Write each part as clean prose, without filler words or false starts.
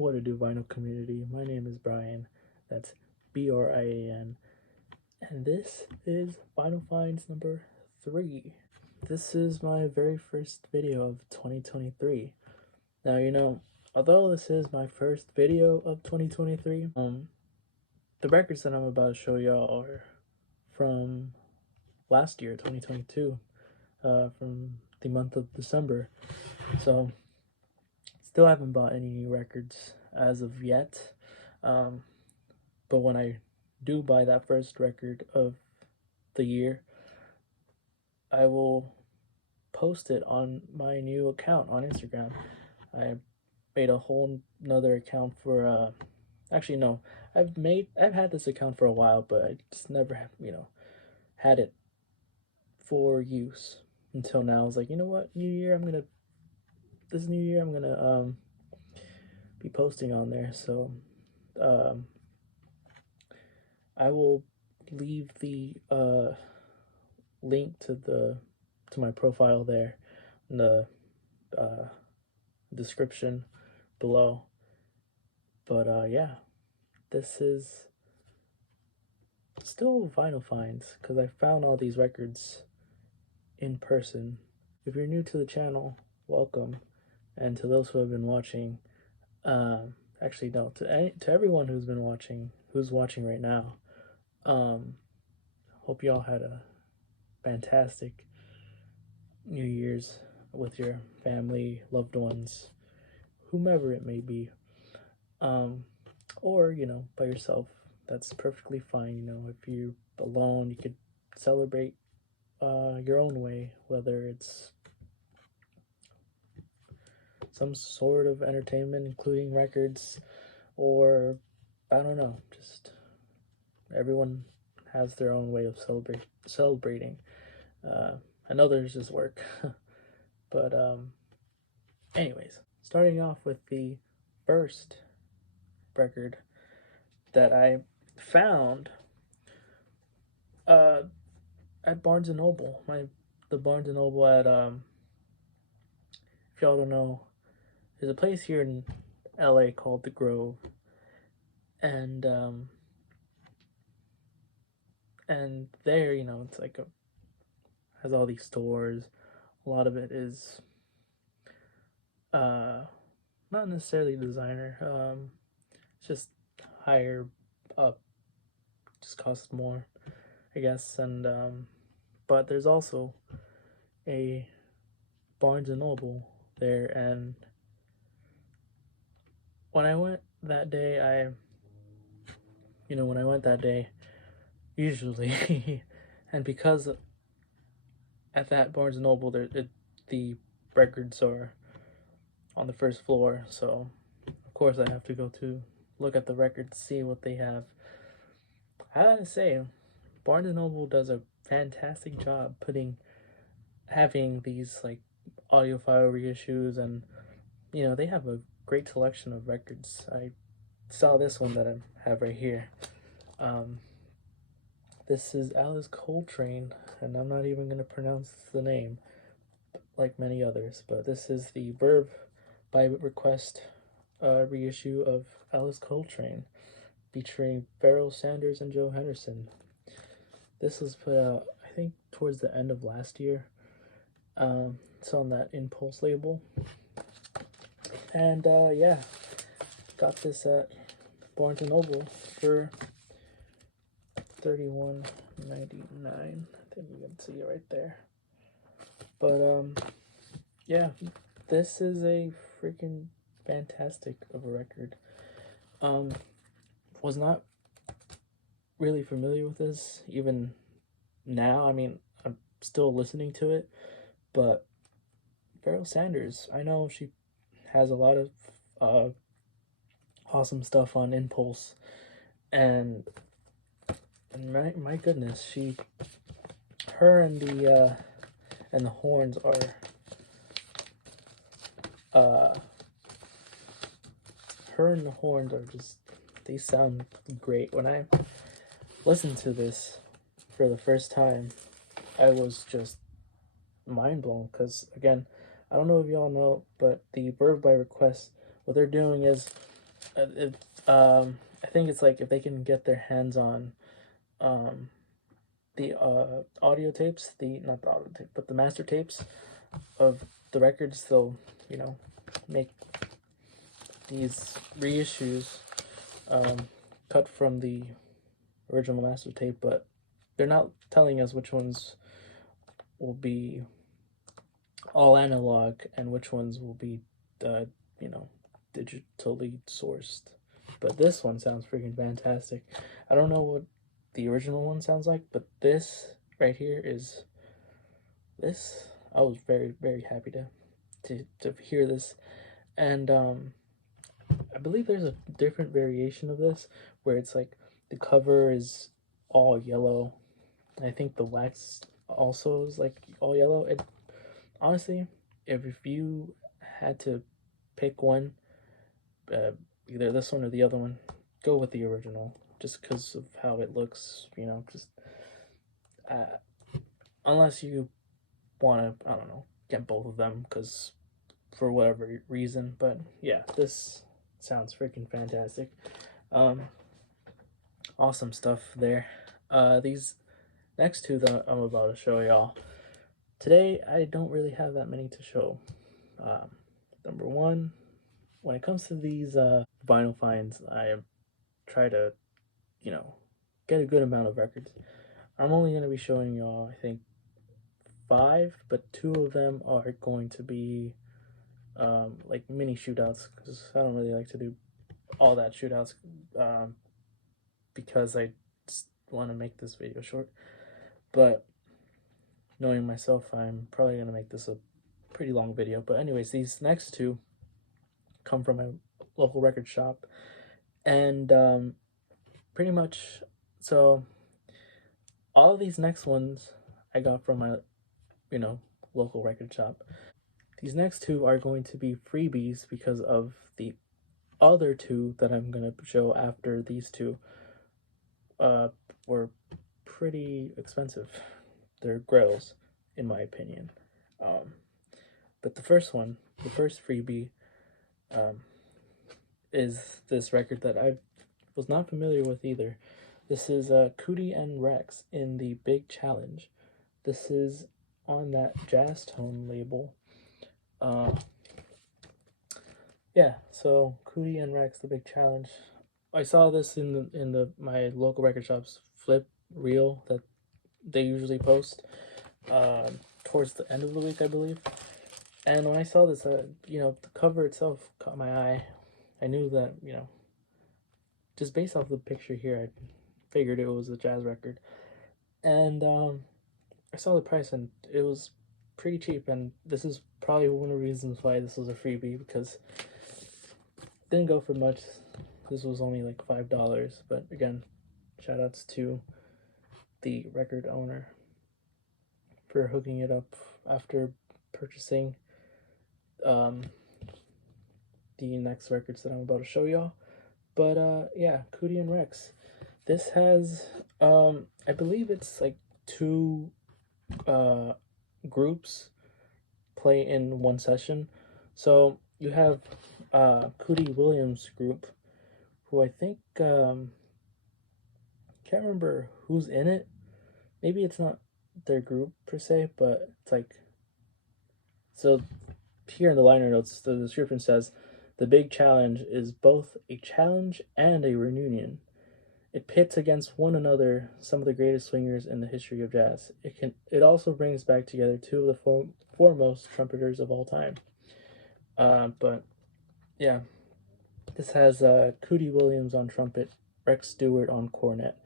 What to do, vinyl community? My name is Brian. That's Brian. And this is Vinyl Finds number 3. This is my very first video of 2023. Now, although this is my first video of 2023, the records that I'm about to show y'all are from last year, 2022, from the month of December. So, still haven't bought any new records as of yet. But when I do buy that first record of the year, I will post it on my new account on Instagram. I made a whole nother account for actually no, I've had this account for a while, but I just never have, had it for use until now. I was like, you know what, this new year I'm gonna be posting on there. So I will leave the link to my profile there in the description below. But yeah, this is still Vinyl Finds because I found all these records in person. If you're new to the channel, welcome, and to those who have been watching, actually no, to everyone who's watching right now, hope y'all had a fantastic New Year's with your family, loved ones, whomever it may be, or by yourself. That's perfectly fine. If you're alone, you could celebrate your own way, whether it's some sort of entertainment, including records, or I don't know, just everyone has their own way of celebrating. I know there's just work, but anyways, starting off with the first record that I found at Barnes and Noble. The Barnes and Noble at if y'all don't know, there's a place here in LA called the Grove, and there, it's like has all these stores. A lot of it is not necessarily designer. It's just higher up, just costs more, I guess. And but there's also a Barnes and Noble there, and when I went that day, usually, and because at that Barnes and Noble, the records are on the first floor, so of course I have to go to look at the records, see what they have. I gotta say, Barnes and Noble does a fantastic job having these like audiophile reissues, and they have a great selection of records. I saw this one that I have right here. This is Alice Coltrane, and I'm not even gonna pronounce the name like many others, but this is the Verve by Request reissue of Alice Coltrane, featuring Pharoah Sanders and Joe Henderson. This was put out, I think, towards the end of last year. It's on that Impulse label. And yeah, got this at Barnes & Noble for $31.99. I think you can see it right there. But yeah, this is a freaking fantastic of a record. Was not really familiar with this even now. I mean, I'm still listening to it, but Pharoah Sanders, I know she has a lot of awesome stuff on Impulse, and my goodness, her and the horns are her and the horns are just, they sound great. When I listened to this for the first time, I was just mind blown, because again, I don't know if y'all know, but the Verve by Request, what they're doing is I think it's like if they can get their hands on the audio tapes, the not the audio tape, but the master tapes of the records, they'll make these reissues cut from the original master tape, but they're not telling us which ones will be all analog and which ones will be you know digitally sourced. But this one sounds freaking fantastic. I don't know what the original one sounds like, but this right here is this. I was very happy to hear this, and I believe there's a different variation of this where it's like the cover is all yellow. I think the wax also is like all yellow. It honestly, if you had to pick one, uh, either this one or the other one, go with the original just because of how it looks. Just uh, unless you want to, I don't know, get both of them because for whatever reason. But yeah, this sounds freaking fantastic. Um, awesome stuff there. These next two that I'm about to show y'all today, I don't really have that many to show. Number one, when it comes to these vinyl finds, I try to, get a good amount of records. I'm only going to be showing y'all, I think, 5, but 2 of them are going to be like mini shootouts because I don't really like to do all that shootouts because I just want to make this video short. But knowing myself, I'm probably going to make this a pretty long video. But anyways, these next 2 come from a local record shop, and pretty much, so all of these next ones I got from my local record shop. These next 2 are going to be freebies because of the other 2 that I'm going to show after these 2 were pretty expensive. They're Grails, in my opinion. But the first one, the first freebie, is this record that I was not familiar with either. This is Cootie and Rex in the Big Challenge. This is on that Jazz Tone label. Yeah, so Cootie and Rex, the Big Challenge. I saw this in my local record shop's flip reel that they usually post towards the end of the week, I believe. And when I saw this, the cover itself caught my eye. I knew that, just based off the picture here, I figured it was a jazz record. And I saw the price, and it was pretty cheap. And this is probably one of the reasons why this was a freebie, because it didn't go for much. This was only like $5. But again, shout outs to the record owner for hooking it up after purchasing the next records that I'm about to show y'all. But yeah, Cootie and Rex. This has I believe it's like 2 groups play in one session. So you have Cootie Williams group, who I think can't remember who's in it. Maybe it's not their group per se, but it's like, so here in the liner notes, the description says, "The Big Challenge is both a challenge and a reunion. It pits against one another some of the greatest swingers in the history of jazz. It also brings back together 2 of the foremost trumpeters of all time." But yeah, this has Cootie Williams on trumpet, Rex Stewart on cornet,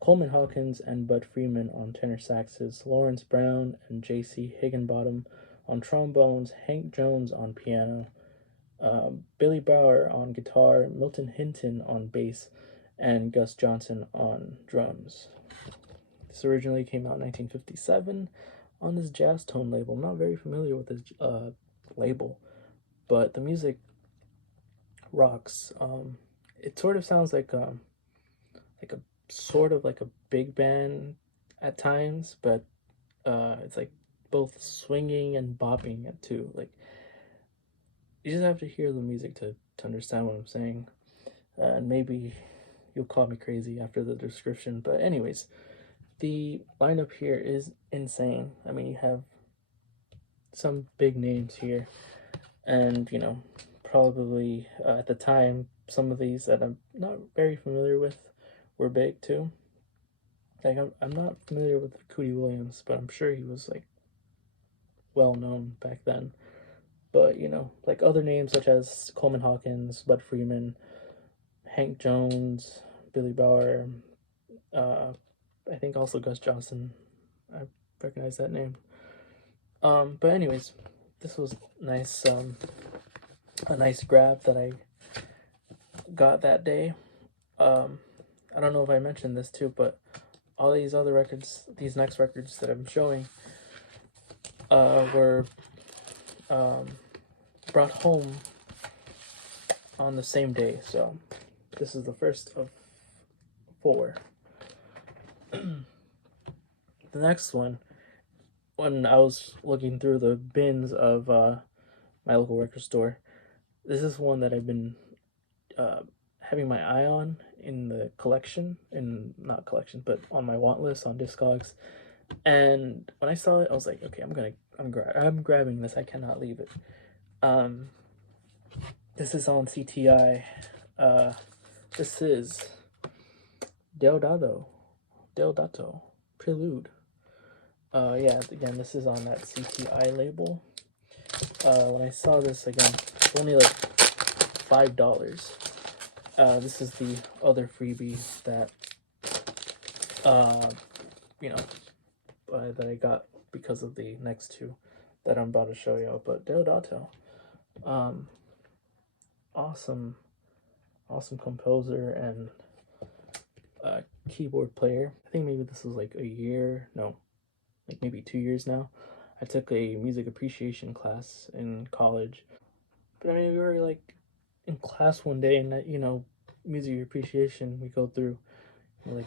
Coleman Hawkins and Bud Freeman on tenor saxes, Lawrence Brown and J.C. Higginbottom on trombones, Hank Jones on piano, Billy Bauer on guitar, Milton Hinton on bass, and Gus Johnson on drums. This originally came out in 1957 on this Jazz Tone label. I'm not very familiar with this label, but the music rocks. It sort of sounds like a sort of like a big band at times, but it's like both swinging and bopping too. Like, you just have to hear the music to understand what I'm saying. and maybe you'll call me crazy after the description. But anyways, the lineup here is insane. I mean, you have some big names here, and probably at the time, some of these that I'm not very familiar with were big too. Like I'm not familiar with Cootie Williams, but I'm sure he was like well known back then. But like other names such as Coleman Hawkins, Bud Freeman, Hank Jones, Billy Bauer, I think also Gus Johnson. I recognize that name. But anyways, this was nice. A nice grab that I got that day. I don't know if I mentioned this too, but all these other records, these next records that I'm showing, were brought home on the same day. So this is the first of 4. The next one, when I was looking through the bins of my local record store, this is one that I've been having my eye on in the collection, not collection, but on my want list on Discogs. And when I saw it, I was like, okay, I'm grabbing this. I cannot leave it. This is on CTI. This is Deodato Prelude. Yeah, again, this is on that CTI label. When I saw this again, it's only like $5. This is the other freebie that that I got because of the next 2 that I'm about to show y'all. But Deodato, awesome composer and keyboard player. I think maybe this was like a year, no, like maybe 2 years now. I took a music appreciation class in college, but I mean, we were like in class one day, and music appreciation, we go through like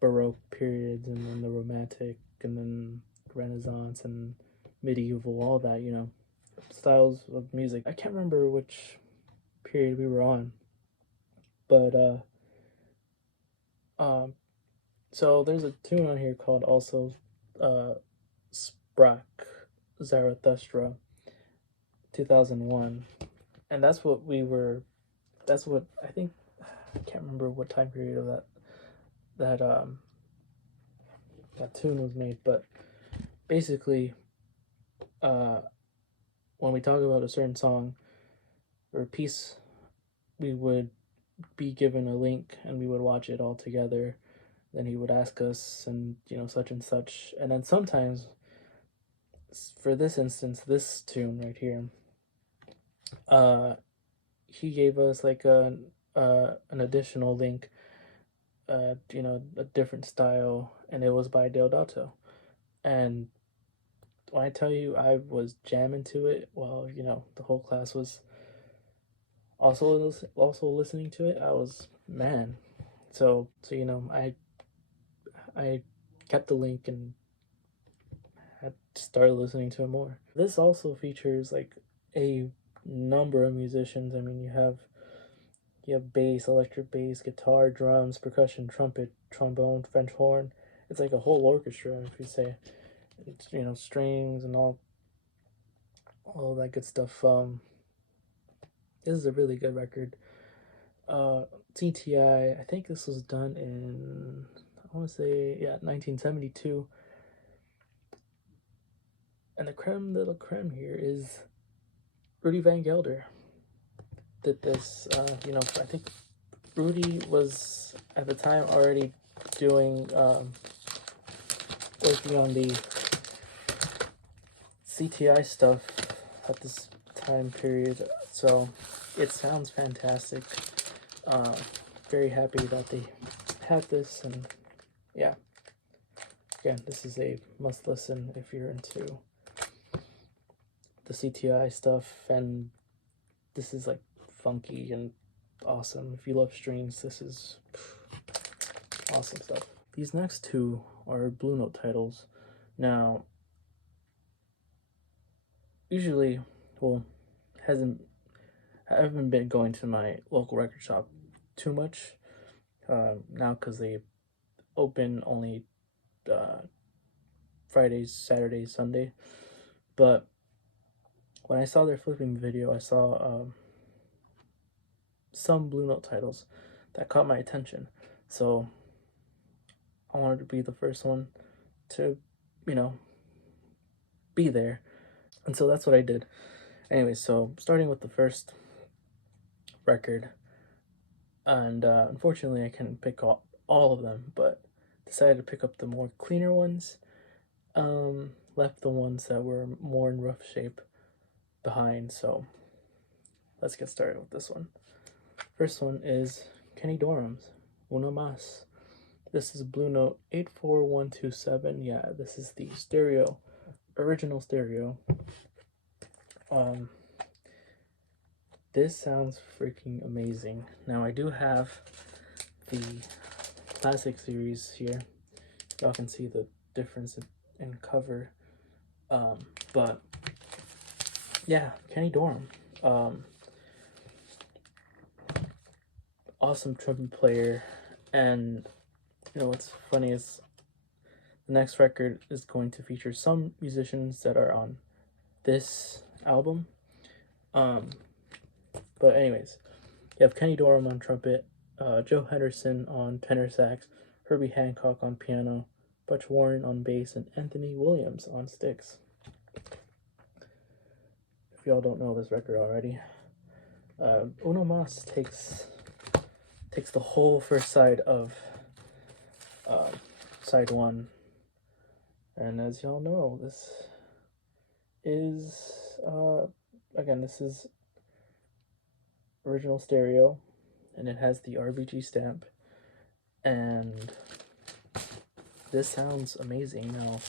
Baroque periods, and then the Romantic, and then Renaissance and medieval, all that, styles of music. I can't remember which period we were on, but so there's a tune on here called also Sprach Zarathustra 2001, and that's what I think. I can't remember what time period of that tune was made, but basically when we talk about a certain song or a piece, we would be given a link and we would watch it all together. Then he would ask us, and such and such, and then sometimes, for this instance, this tune right here, he gave us like an additional link, a different style, and it was by Deodato. And when I tell you I was jamming to it while the whole class was also listening to it, I was, man. So I kept the link and had started listening to it more. This also features like a number of musicians. I mean, you have bass, electric bass, guitar, drums, percussion, trumpet, trombone, French horn. It's like a whole orchestra, if you say. It's, strings and all that good stuff. This is a really good record. CTI, I think this was done in, I want to say, 1972. And the creme de la creme here is Rudy Van Gelder. Did this, I think Rudy was at the time already doing, working on the CTI stuff at this time period, so it sounds fantastic. Very happy that they had this, and yeah, again, this is a must listen if you're into the CTI stuff, and this is like funky and awesome. If you love strings, this is awesome stuff. These next 2 are Blue Note titles. Now, usually, well, I haven't been going to my local record shop too much now because they open only Fridays, Saturdays, Sunday. But when I saw their flipping video, I saw some Blue Note titles that caught my attention. So I wanted to be the first one to, be there. And so that's what I did. Anyway, so starting with the first record, and unfortunately I couldn't pick all of them, but decided to pick up the more cleaner ones. Left the ones that were more in rough shape behind, so let's get started with this one. First one is Kenny Dorham's Uno Mas. This is Blue Note 84127. Yeah, this is the stereo, original stereo. This sounds freaking amazing. Now I do have the classic series here. Y'all can see the difference in cover. But yeah, Kenny Dorham. Awesome trumpet player. And what's funny is the next record is going to feature some musicians that are on this album. But anyways, you have Kenny Dorham on trumpet, Joe Henderson on tenor sax, Herbie Hancock on piano, Butch Warren on bass, and Anthony Williams on sticks. If y'all don't know this record already, Uno Mas takes the whole first side of side one, and as y'all know, this is again, this is original stereo, and it has the RBG stamp, and this sounds amazing. Now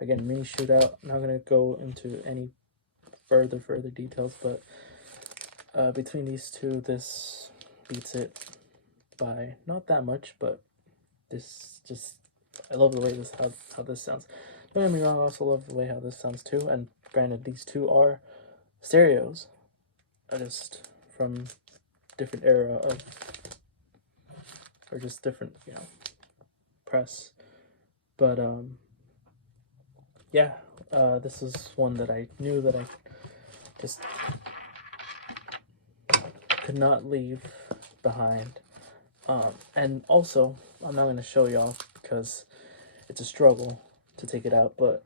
again, mini shootout, I'm not gonna go into any further details, but between these two, this beats it by not that much, but this just, I love the way how this sounds. Don't get me wrong, I also love the way how this sounds too, and granted, these two are stereos, just from different era of, or just different, press. But yeah, this is one that I knew that I just could not leave behind. And also, I'm not going to show y'all because it's a struggle to take it out, but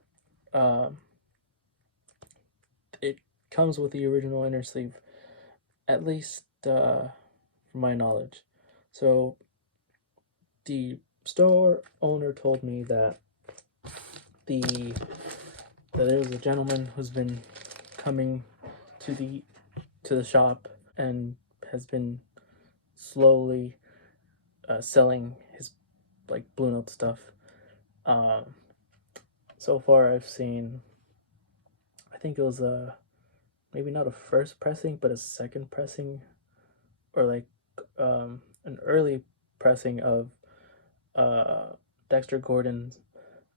it comes with the original inner sleeve, at least from my knowledge. So the store owner told me that there's a gentleman who's been coming to the shop and has been slowly selling his Blue Note stuff. So far I've seen, I think it was maybe not a first pressing, but a second pressing, or an early pressing of Dexter Gordon's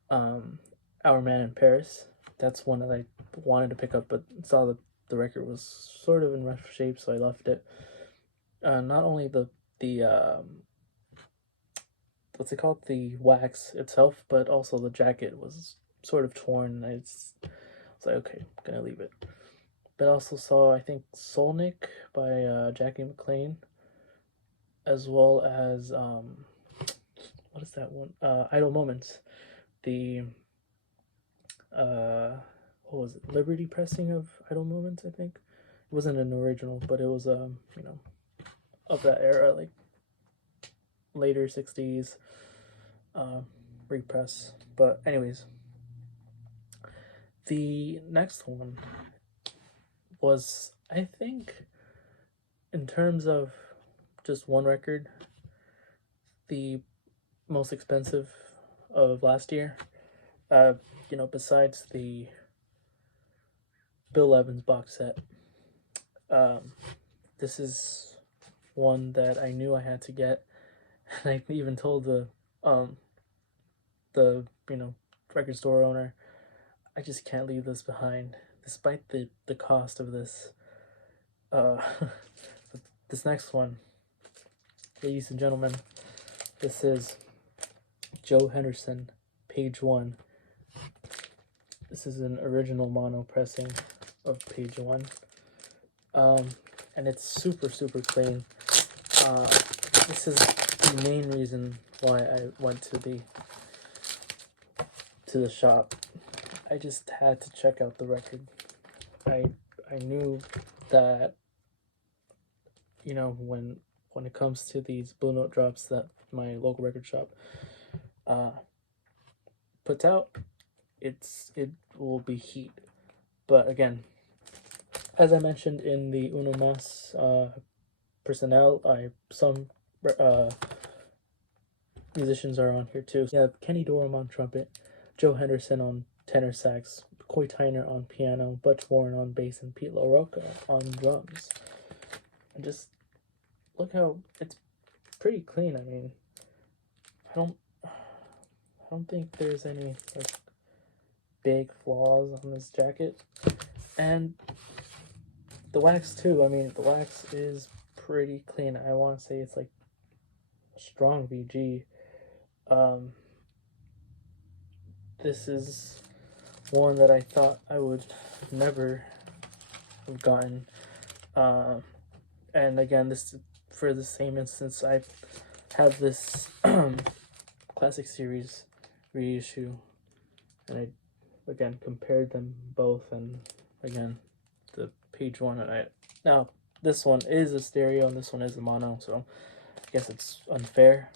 Our Man in Paris. That's one that I wanted to pick up, but saw that the record was sort of in rough shape, so I left it. Not only the what's it called, the wax itself, but also the jacket was sort of torn. I was like, okay, I'm gonna leave it. But I also saw, I think, Soulnik by Jackie McLean, as well as what is that one? Idle Moments. The what was it? Liberty pressing of Idle Moments, I think. It wasn't an original, but it was of that era, like later 60s repress. But anyways, the next one was, I think, in terms of just one record, the most expensive of last year. Besides the Bill Evans box set, this is one that I knew I had to get, and I even told the record store owner, I just can't leave this behind, despite the cost of this. This next one ladies and gentlemen, this is Joe Henderson, page 1. This is an original mono pressing of page 1. And it's super clean. This is the main reason why I went to the shop. I just had to check out the record. I knew that, you know, when it comes to these Blue Note drops that my local record shop puts out, it will be heat. But again, as I mentioned in the Uno Mas personnel, some musicians are on here too. We have Kenny Dorham on trumpet, Joe Henderson on tenor sax, Coy Tyner on piano, Butch Warren on bass, and Pete LaRocca on drums. And just look how it's pretty clean. I mean, I don't think there's any like big flaws on this jacket. And the wax too. I mean, the wax is pretty clean. I want to say it's like a strong VG. This is one that I thought I would never have gotten. And again, this for the same instance, I have this Classic Series reissue, and I again compared them both, and again the page 1, and now this one is a stereo and this one is a mono, so I guess it's unfair.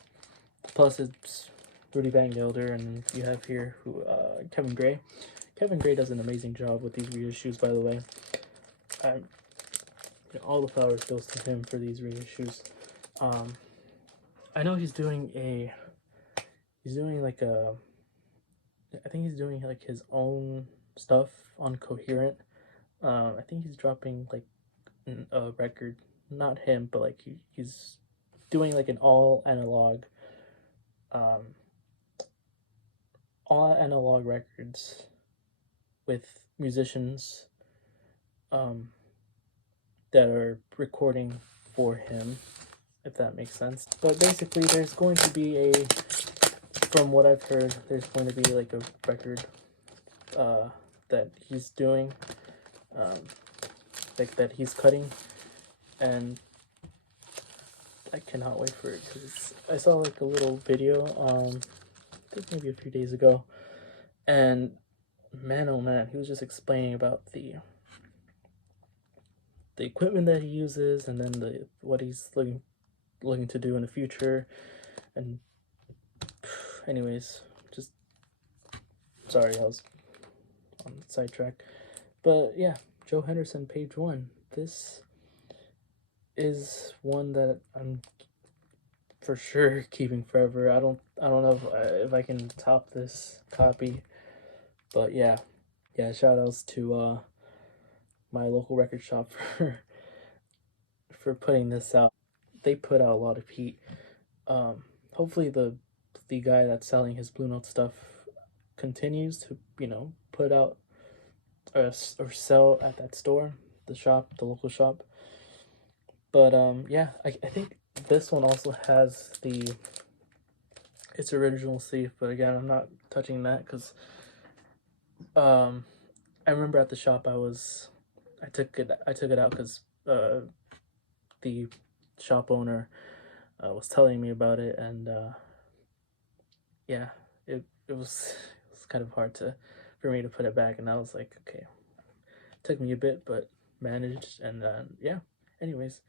Plus it's Rudy Van Gelder, and you have here Kevin Gray. Kevin Gray does an amazing job with these reissues, by the way. All the flowers goes to him for these reissues. I know he's doing like I think he's doing like his own stuff on Coherent. I think he's dropping like a record, not him, but like he's doing like an all analog records with musicians that are recording for him, if that makes sense. But basically there's going to be from what I've heard, there's going to be like a record that he's doing, like that he's cutting, and I cannot wait for it, because I saw like a little video, I think maybe a few days ago, and man oh man, he was just explaining about the equipment that he uses, and then what he's looking to do in the future. And anyways, just sorry I was on the sidetrack, but yeah, Joe Henderson, page 1. This is one that I'm for sure keeping forever. I don't know if I can top this copy, but yeah, shout outs to my local record shop for putting this out. They put out a lot of heat. Hopefully the guy that's selling his Blue Note stuff continues to, you know, put out or sell at that store, the local shop. But yeah, I think this one also has its original sleeve, but again, I'm not touching that because I remember at the shop I took it out because the shop owner was telling me about it, and yeah, it was kind of hard for me to put it back, and I was like, okay, it took me a bit, but managed. And yeah, anyways,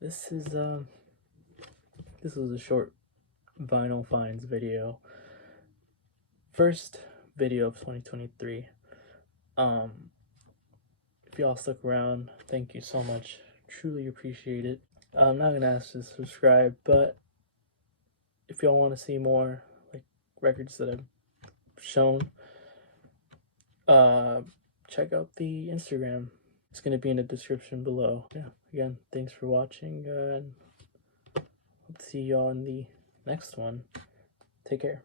this is a short vinyl finds video, first video of 2023. If y'all stuck around, thank you so much, truly appreciate it. I'm not gonna ask to subscribe, but if y'all want to see more like records that I've shown, check out the Instagram. It's gonna be in the description below. Yeah, again, thanks for watching, and hope to see y'all in the next one. Take care.